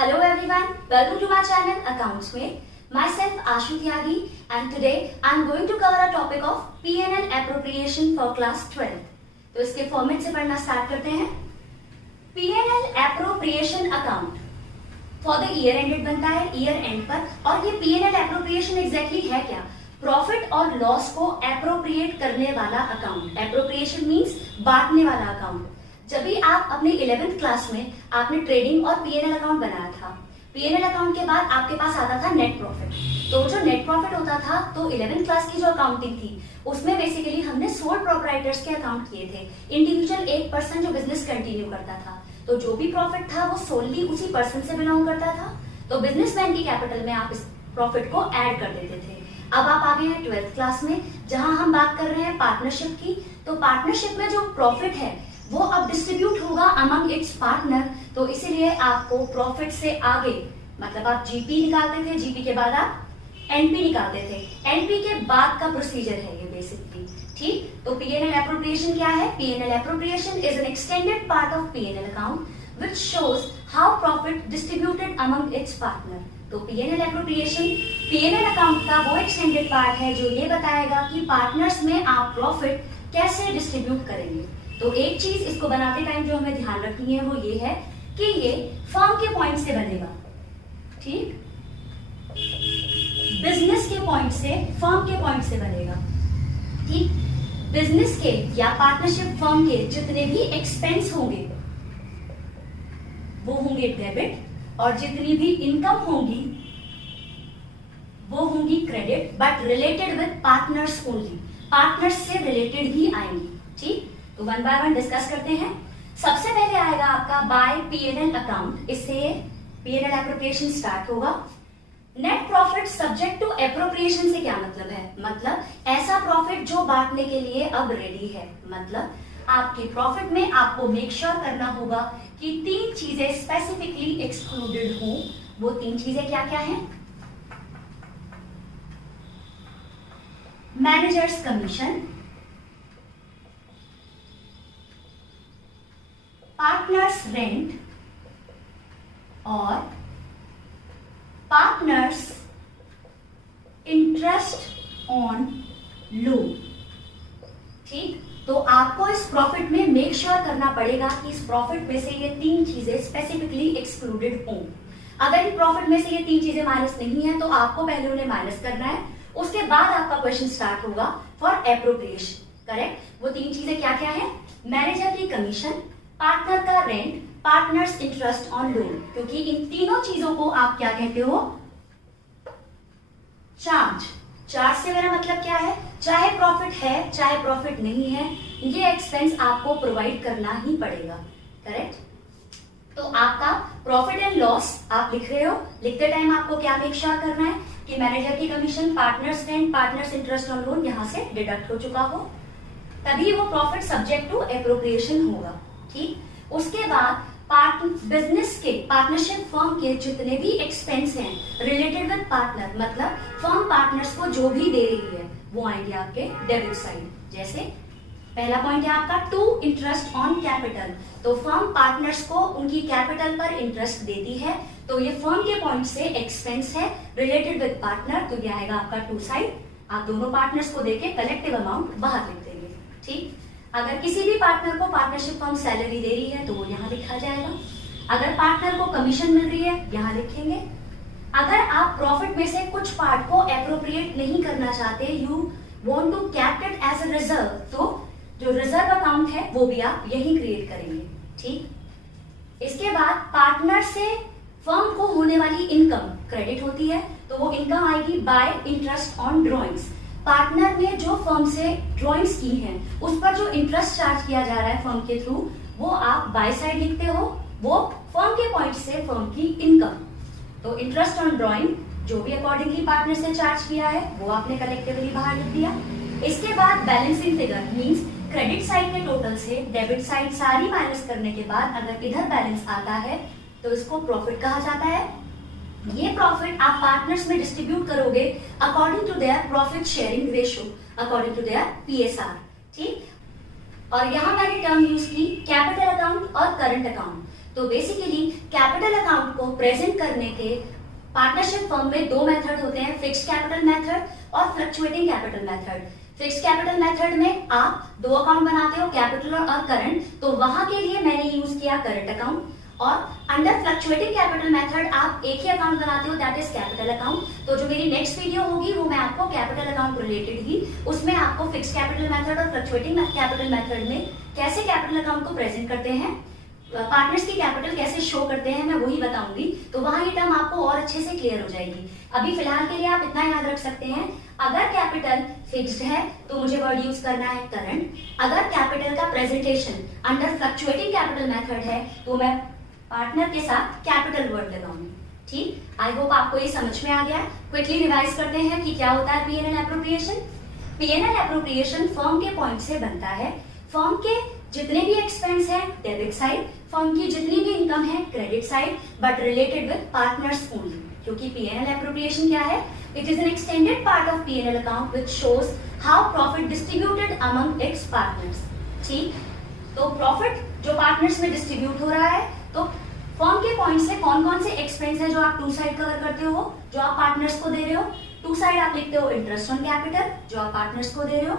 Hello everyone, welcome to my channel Accounts Mate. Myself Ashu Tyagi and today I am going to cover a topic of P&L appropriation for class 12. तो इसके format से पढ़ना start करते हैं। P&L appropriation account for the year ended बनता है year and पर। और ये P&L appropriation एग्जैक्टली है क्या? प्रॉफिट और लॉस को एप्रोप्रिएट करने वाला अकाउंट। एप्रोप्रिएशन मीन्स बांटने वाला अकाउंट। जब भी आप अपने 11th क्लास में आपने ट्रेडिंग और P&L अकाउंट बनाया था, P&L अकाउंट के बाद आपके पास आता था नेट प्रॉफिट। तो जो नेट प्रॉफिट होता था तो 11th क्लास की जो अकाउंटिंग थी उसमें बेसिकली हमने सोल प्रोप्राइटर्स के अकाउंट किए थे। इंडिविजुअल एक पर्सन जो बिजनेस कंटिन्यू करता था, तो जो भी प्रॉफिट था वो सोलली उसी पर्सन से बिलोंग करता था। तो बिजनेसमैन की कैपिटल में आप इस प्रॉफिट को ऐड कर देते थे। अब आप आ गए हैं 12th क्लास में, जहां हम बात कर रहे हैं पार्टनरशिप की। तो पार्टनरशिप में जो प्रॉफिट है वो अब डिस्ट्रीब्यूट होगा अमंग इट्स पार्टनर। तो इसीलिए आपको प्रॉफिट से आगे, मतलब आप जीपी निकालते थे, जीपी के बाद आप एनपी निकालते थे, एनपी के बाद का प्रोसीजर है ये बेसिकली। ठीक, तो P&L एप्रोप्रिएशन क्या है? P&L appropriation is an extended part of P&L account which shows how profit distributed among it's partner. तो P&L एप्रोप्रिएशन P&L अकाउंट का वो एक्सटेंडेड पार्ट है जो ये बताएगा कि पार्टनर्स में आप प्रॉफिट कैसे डिस्ट्रीब्यूट करेंगे। तो एक चीज इसको बनाते टाइम जो हमें ध्यान रखनी है वो ये है कि ये फर्म के पॉइंट से बनेगा। ठीक, बिजनेस के पॉइंट से, फर्म के पॉइंट से बनेगा। ठीक, बिजनेस के या पार्टनरशिप फर्म के जितने भी एक्सपेंस होंगे वो होंगे डेबिट, और जितनी भी इनकम होंगी वो होंगी credit, but related with partners only. Partners से रिलेटेड ही आएंगी। ठीक, तो वन बाय वन डिस्कस करते हैं। सबसे पहले आएगा आपका बाय P&L अकाउंट। इससे P&L एप्रोप्रिएशन स्टार्ट होगा। Net profit subject to appropriation से क्या मतलब है? मतलब ऐसा प्रॉफिट जो बांटने के लिए अब रेडी है। मतलब आपके प्रॉफिट में आपको मेक श्योर करना होगा कि 3 चीजें स्पेसिफिकली एक्सक्लूडेड हो। वो 3 चीजें क्या क्या हैं? मैनेजर्स कमीशन, पार्टनर्स रेंट और पार्टनर्स इंटरेस्ट ऑन लोन। ठीक, तो आपको इस प्रॉफिट में मेक श्योर करना पड़ेगा कि इस प्रॉफिट में से ये 3 चीजें स्पेसिफिकली एक्सक्लूडेड हों। अगर इस प्रॉफिट में से ये 3 चीजें माइनस नहीं है तो आपको पहले उन्हें माइनस करना है, उसके बाद आपका क्वेश्चन स्टार्ट होगा फॉर एप्रोप्रिएशन। करेक्ट, वो 3 चीजें क्या क्या है? मैनेजर की कमीशन, पार्टनर का rent, partners interest on loan. क्योंकि इन तीनों चीजों को आप क्या कहते हो? चार्ज। चार्ज से मेरा मतलब क्या है? चाहे प्रॉफिट है चाहे प्रॉफिट नहीं है, ये एक्सपेंस आपको प्रोवाइड करना ही पड़ेगा। करेक्ट, तो आपका प्रॉफिट एंड लॉस आप लिख रहे हो, लिखते टाइम आपको क्या मेक श्योर करना है कि मैनेजर की commission, partners rent, partners interest on loan यहां से डिडक्ट हो चुका हो, तभी वो प्रॉफिट सब्जेक्ट टू एप्रोप्रिएशन होगा। ठीक, उसके बाद बिजनेस के, पार्टनरशिप फर्म के जितने भी एक्सपेंस हैं रिलेटेड विद पार्टनर, मतलब फर्म पार्टनर्स को जो भी दे रही है वो आएंगे आपके डेबिट साइड। जैसे पहला पॉइंट है आपका टू इंटरेस्ट ऑन कैपिटल। तो फर्म पार्टनर्स को उनकी कैपिटल पर इंटरेस्ट देती है, तो ये फर्म के पॉइंट से एक्सपेंस है रिलेटेड विद पार्टनर, तो ये आएगा आपका टू साइड। आप दोनों पार्टनर्स को देके कलेक्टिव अमाउंट बाहर लिख देंगे। ठीक, अगर किसी भी पार्टनर को पार्टनरशिप फर्म सैलरी दे रही है तो वो यहाँ लिखा जाएगा। अगर पार्टनर को कमीशन मिल रही है यहाँ लिखेंगे। अगर आप प्रॉफिट में से कुछ पार्ट को एप्रोप्रिएट नहीं करना चाहते, you want to kept it as a reserve, तो जो रिजर्व अकाउंट है वो भी आप यही क्रिएट करेंगे। ठीक, इसके बाद पार्टनर से फर्म को होने वाली इनकम क्रेडिट होती है, तो वो इनकम आएगी bye interest on drawings. Partner ने जो फर्म से ड्रॉइंग्स की हैं उस पर जो इंटरेस्ट चार्ज किया जा रहा है फर्म के थ्रू, वो आप बाय साइड लिखते हो, वो फर्म के पॉइंट से फर्म की इनकम। तो इंटरेस्ट ऑन ड्रॉइंग जो भी अकॉर्डिंगली पार्टनर से चार्ज किया है वो आपने कलेक्टिवली बाहर लिख दिया। इसके बाद balancing figure means credit side के टोटल से डेबिट साइड सारी माइनस करने के बाद अगर इधर बैलेंस आता है तो इसको प्रॉफिट कहा जाता है। ये प्रॉफिट आप पार्टनर्स में डिस्ट्रीब्यूट करोगे according to their profit sharing ratio, according to their PSR। ठीक, और यहां मैंने टर्म यूज की कैपिटल अकाउंट और करंट अकाउंट। तो बेसिकली कैपिटल अकाउंट को प्रेजेंट करने के पार्टनरशिप फर्म में दो मेथड होते हैं, फिक्स्ड कैपिटल मेथड और fluctuating capital method. Fixed capital method में आप दो अकाउंट बनाते हो, कैपिटल और करंट, तो वहां के लिए मैंने यूज किया करंट अकाउंट। और अंडर फ्लक्चुएटिंग कैपिटल मेथड आप एक ही अकाउंट बनाते हो, दैट इज कैपिटल अकाउंट। तो जो मेरी नेक्स्ट वीडियो होगी वो मैं आपको कैपिटल अकाउंट रिलेटेड ही, उसमें आपको फिक्स्ड कैपिटल मेथड और फ्लक्चुएटिंग कैपिटल मेथड में कैसे कैपिटल अकाउंट को प्रेजेंट करते हैं, पार्टनर्स की कैपिटल कैसे शो करते हैं, मैं वही बताऊंगी। तो वहां ये टर्म आपको और अच्छे से क्लियर हो जाएगी। अभी फिलहाल के लिए आप इतना याद रख सकते हैं, अगर कैपिटल फिक्स्ड है तो मुझे वर्ड यूज करना है करंट। अगर कैपिटल का presentation under fluctuating capital method है तो मैं पार्टनर के साथ कैपिटल वर्ड लगाऊंगी। ठीक, आई होप आपको ये समझ में आ गया। क्विकली रिवाइज करते हैं कि क्या होता है PNL appropriation. PNL appropriation firm के पॉइंट से बनता है। फर्म के जितने भी एक्सपेंस है डेबिट साइड, फर्म की जितनी भी इनकम है credit side, but related with partners only. क्योंकि पीएनएल एप्रोप्रिएशन क्या है, it is an extended part of PNL account which shows how profit distributed among it's partners. ठीक, तो प्रॉफिट जो पार्टनर्स में डिस्ट्रीब्यूट हो रहा है, तो फर्म के पॉइंट से कौन कौन से एक्सपेंस है जो आप टू साइड कवर करते हो, जो आप पार्टनर्स को दे रहे हो। टू साइड आप लिखते हो इंटरेस्ट ऑन कैपिटल जो आप पार्टनर्स को दे रहे हो,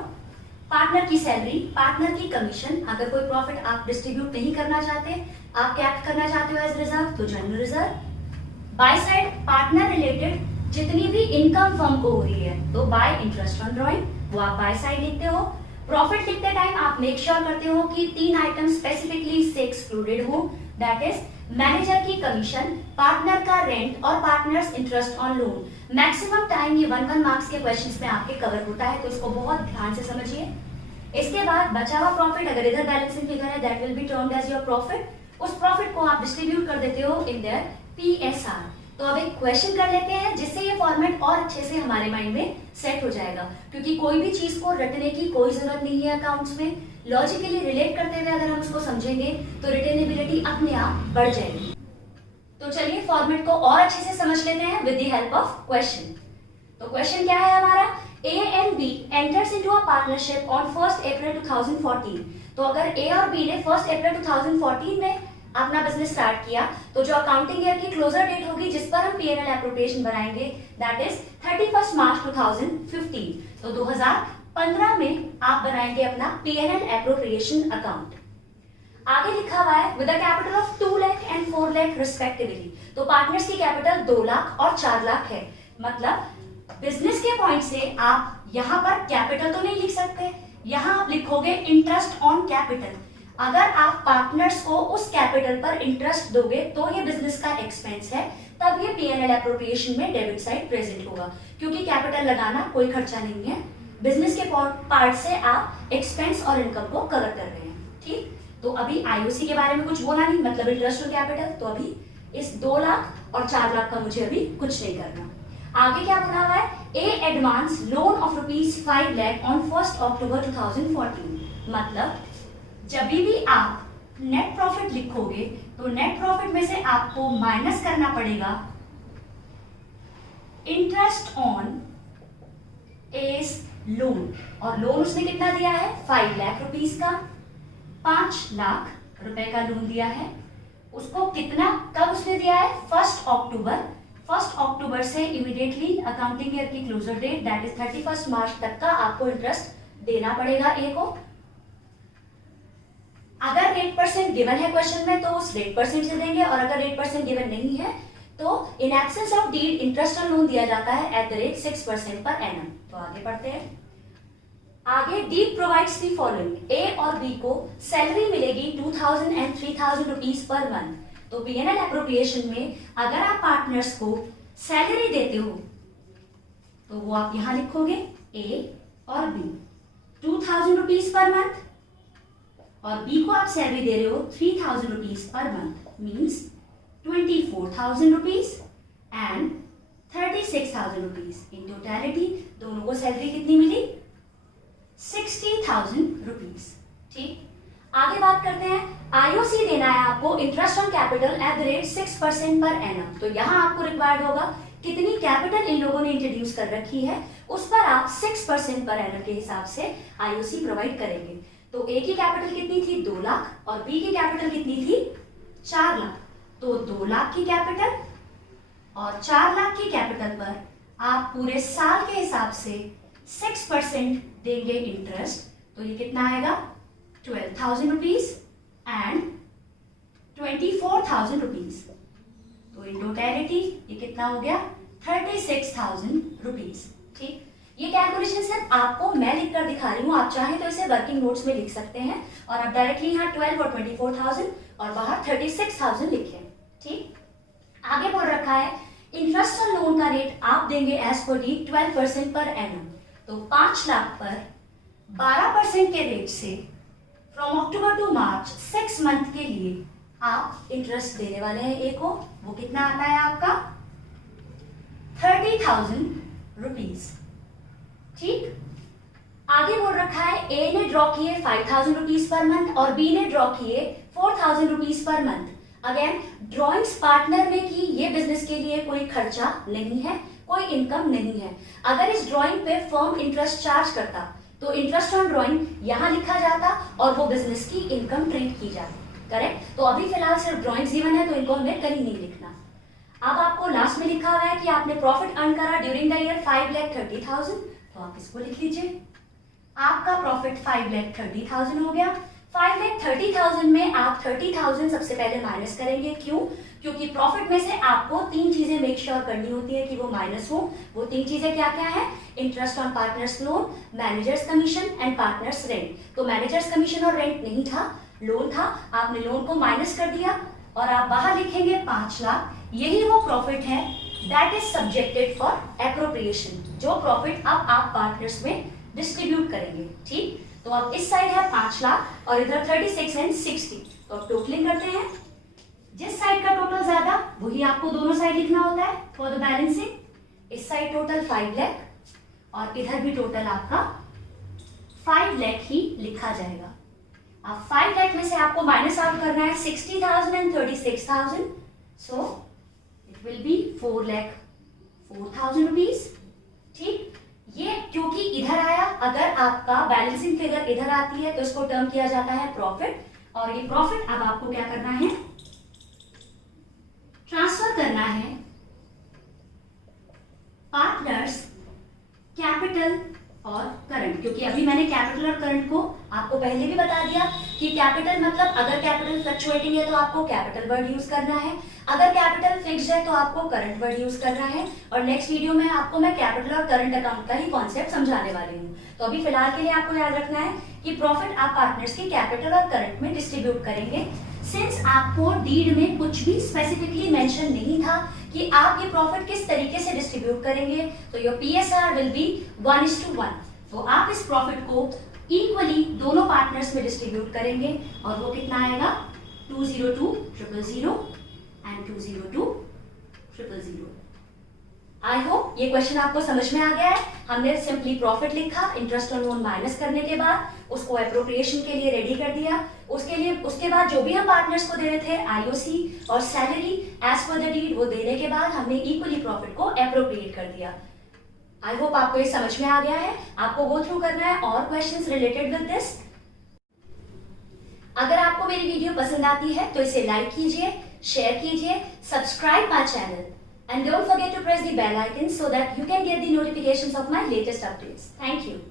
पार्टनर की सैलरी, पार्टनर की कमीशन, अगर कोई प्रॉफिट आप डिस्ट्रीब्यूट नहीं करना चाहते, आप कैप्ट करना चाहते हो एज रिजर्व, तो general reserve. By side partner related जितनी भी इनकम फर्म को हो रही है, तो बाय इंटरेस्ट ऑन ड्रॉइंग, वो आप बाय साइड लिखते हो। प्रॉफिट लिखते टाइम आप मेक श्योर करते हो कि तीन आइटम स्पेसिफिकली से एक्सक्लूडेड हो, दैट इज मैनेजर की कमीशन, पार्टनर का रेंट और partners interest on loan. Maximum time ये 1-1 मार्क्स के क्वेश्चंस में आपके कवर होता है, तो इसको बहुत ध्यान से समझिए। इसके बाद बचा हुआ प्रॉफिट, अगर इधर बैलेंसिंग फिगर है, that will be termed as your profit. उस प्रॉफिट को आप डिस्ट्रीब्यूट कर देते हो इन देयर पीएसआर। तो अब एक क्वेश्चन कर लेते हैं जिससे ये फॉर्मेट और अच्छे से हमारे माइंड में सेट हो जाएगा, क्योंकि कोई भी चीज को रटने की कोई जरूरत नहीं है अकाउंट्स में। लॉजिकली रिलेट करते हुए अगर हम उसको समझेंगे तो रिटेनेबिलिटी अपने आप बढ़ जाएगी। तो चलिए फॉर्मेट को और अच्छे से समझ लेते हैं with the help of question. तो क्वेश्चन क्या है हमारा, A and B enters into a partnership on 1st April 2014। तो अगर A और B ने 1st April 2014 में अपना बिजनेस स्टार्ट किया, तो जो अकाउंटिंग ईयर की क्लोजर डेट होगी जिस पर हम पीएनएल एप्रोप्रिएशन बनाएंगे, दैट इज 31 मार्च 2015। तो 2015 में आप बनाएंगे अपना पीएनएल एप्रोप्रिएशन अकाउंट। आगे लिखा हुआ है with a capital of 2 lakh and 4 lakh respectively. तो पार्टनर्स की कैपिटल 2 लाख और 4 लाख है। मतलब बिजनेस के पॉइंट से आप यहाँ पर कैपिटल तो नहीं लिख सकते, यहाँ आप लिखोगे इंटरेस्ट ऑन कैपिटल। अगर आप पार्टनर्स को उस कैपिटल पर इंटरेस्ट दोगे तो ये बिजनेस का एक्सपेंस है, तब ये पीएनएल एप्रोप्रिएशन में डेबिट साइड प्रेजेंट होगा, क्योंकि कैपिटल लगाना कोई खर्चा नहीं है। बिजनेस के पार्ट से आप एक्सपेंस और इनकम को कवर कर रहे हैं। ठीक, तो अभी आईओसी के बारे में कुछ बोला नहीं, मतलब इंटरेस्ट ऑन कैपिटल। तो अभी इस 2 लाख और 4 लाख का मुझे अभी कुछ नहीं करना। आगे क्या बना हुआ है, a advance loan of ₹5 lakh on 1 October 2014। मतलब जब भी आप नेट प्रॉफिट लिखोगे तो नेट प्रॉफिट में से आपको माइनस करना पड़ेगा इंटरेस्ट ऑन एस लोन, और लोन उसने कितना दिया है, 5 लाख रुपीस का, 5 लाख रुपए का लोन दिया है। उसको कितना, कब उसने दिया है, 1 अक्टूबर। 1 अक्टूबर से इमीडिएटली अकाउंटिंग ईयर की क्लोजर डेट दैट इज 31 मार्च तक का आपको इंटरेस्ट देना पड़ेगा ए को। अगर रेट परसेंट गिवन है क्वेश्चन में तो उस रेट परसेंट से देंगे, और अगर रेट परसेंट गिवन नहीं है तो in absence of deed interest on loan दिया जाता है at the rate 6% per annum. तो आगे पढ़ते हैं। आगे डीड प्रोवाइड्स द फॉलोइंग, ए और बी को सैलरी मिलेगी 2000 एंड 3000 रुपीज पर मंथ। तो पीएनएल एप्रोप्रिएशन में अगर आप पार्टनर्स को सैलरी देते हो तो वो आप यहां लिखोगे ए और बी 2000 रुपीज पर मंथ, और बी को आप सैलरी दे रहे हो 3000 rupees per month, means 24,000 rupees and 36,000 rupees. In totality दोनों को सैलरी कितनी मिली, 60,000 रुपीज। ठीक, आगे बात करते हैं। आईओसी देना है आपको interest on capital at the rate 6% per annum. तो यहां आपको रिक्वायर्ड होगा कितनी कैपिटल इन लोगों ने इंट्रोड्यूस कर रखी है, उस पर आप 6% पर एनम के हिसाब से आईओसी प्रोवाइड करेंगे। तो ए की कैपिटल कितनी थी, 2 लाख, और बी की कैपिटल कितनी थी, 4 लाख, तो 2 लाख की कैपिटल और 4 लाख की कैपिटल पर आप पूरे साल के हिसाब से 6% देंगे इंटरेस्ट, तो ये कितना आएगा 12,000 रुपीज एंड 24,000 रुपीज, तो इन टोटलिटी ये कितना हो गया 36,000 रुपीज। ठीक, ये कैलकुलेशन सिर्फ आपको मैं लिख कर दिखा रही हूँ, आप चाहें तो इसे वर्किंग नोट्स में लिख सकते हैं और आप डायरेक्टली यहाँ 12 और 24,000 और बाहर 36,000 लिखें। ठीक, आगे बोल रखा है इंटरेस्ट ऑन लोन का रेट आप देंगे as per D 12% per annum, तो 5 लाख पर 12% के रेट से from October to March 6 month के लिए आप इंटरेस्ट देने वाले हैं ए को, वो कितना आता है आपका 30,000 रुपीज। ठीक, आगे बोल रखा है ए ने ड्रॉ किए 5,000 रुपीज पर मंथ और बी ने ड्रॉ किए 4,000 rupees per month. Again drawings partner ने की, ये बिजनेस के लिए कोई खर्चा नहीं है, कोई इनकम नहीं है। अगर इस ड्रॉइंग पे फर्म इंटरेस्ट चार्ज करता तो इंटरेस्ट ऑन ड्रॉइंग यहाँ लिखा जाता और वो बिजनेस की इनकम ट्रीट की जाती। करेक्ट, तो अभी फिलहाल सिर्फ ड्रॉइंग्स गिवन है तो इनको हमें कहीं नहीं लिखना। अब आपको लास्ट में लिखा हुआ है कि आपने प्रॉफिट अर्न करा ड्यूरिंग द ईयर 5,30,000, तो आप इसको लिख लीजिए। आपका प्रॉफिट 5,30,000 हो गया। 5,30,000 में आप 30,000 सबसे पहले माइनस करेंगे, क्यों? क्योंकि प्रॉफिट में से आपको 3 चीजें मेक श्योर करनी होती है कि वो माइनस हो। वो 3 चीजें क्या क्या है? Interest on partners loan, managers commission and partners rent. तो मैनेजर्स कमीशन और रेंट नहीं था, लोन था, आपने लोन को माइनस कर दिया और आप बाहर लिखेंगे 5 लाख। यही वो प्रॉफिट है that is subjected for appropriation, जो प्रॉफिट अब आप पार्टनर्स में डिस्ट्रीब्यूट करेंगे। ठीक, तो अब इस साइड है 5 लाख और इधर 36 एंड 60, तो अब टोटलिंग करते हैं। जिस साइड का टोटल ज्यादा वही आपको दोनों साइड लिखना होता है फॉर द बैलेंसिंग। इस साइड टोटल 5 लाख और इधर भी टोटल आपका 5 लाख ही लिखा जाएगा। अब 5 लाख में से आपको माइनस आउट करना है 60,000 and 36,000, so it will be 4,04,000 rupees. ठीक, ये क्योंकि इधर आया, अगर आपका बैलेंसिंग फिगर इधर आती है तो इसको टर्म किया जाता है प्रॉफिट, और ये प्रॉफिट अब आपको क्या करना है? ट्रांसफर करना है पार्टनर्स कैपिटल और करंट, क्योंकि अभी मैंने कैपिटल और करंट को आपको पहले भी बता दिया कि कैपिटल मतलब अगर कैपिटल फ्लक्चुएटिंग है तो आपको कैपिटल वर्ड यूज करना है, अगर कैपिटल फिक्स्ड है तो आपको करंट वर्ड यूज करना है। और नेक्स्ट वीडियो में आपको मैं कैपिटल और करंट अकाउंट का ही कॉन्सेप्ट समझाने वाली हूँ। तो अभी फिलहाल के लिए आपको याद रखना है कि प्रॉफिट आप पार्टनर्स की कैपिटल और करंट में डिस्ट्रीब्यूट करेंगे। सिंस आपको डीड में कुछ भी स्पेसिफिकली मेंशन नहीं था कि आप ये प्रॉफिट किस तरीके से डिस्ट्रीब्यूट करेंगे, तो योर पीएसआर विल बी 1:1। तो आप इस प्रॉफिट को इक्वली दोनों पार्टनर्स में डिस्ट्रीब्यूट करेंगे और वो कितना आएगा 202,000 एंड 202,000। आई होप ये क्वेश्चन आपको समझ में आ गया है। हमने सिंपली प्रॉफिट लिखा, इंटरेस्ट ऑन लोन माइनस करने के बाद उसको एप्रोप्रिएशन के लिए रेडी कर दिया। उसके बाद जो भी हम पार्टनर्स को दे रहे थे आईओसी और salary as per the deed, वो देने के बाद हमने इक्वली प्रॉफिट को एप्रोप्रिएट कर दिया। आई होप आपको ये समझ में आ गया है। आपको गो थ्रू करना है और क्वेश्चंस रिलेटेड विद दिस। अगर आपको मेरी वीडियो पसंद आती है तो इसे लाइक कीजिए, शेयर कीजिए, subscribe my channel and don't forget to press the bell icon so that you can get the notifications of my latest updates. Thank you.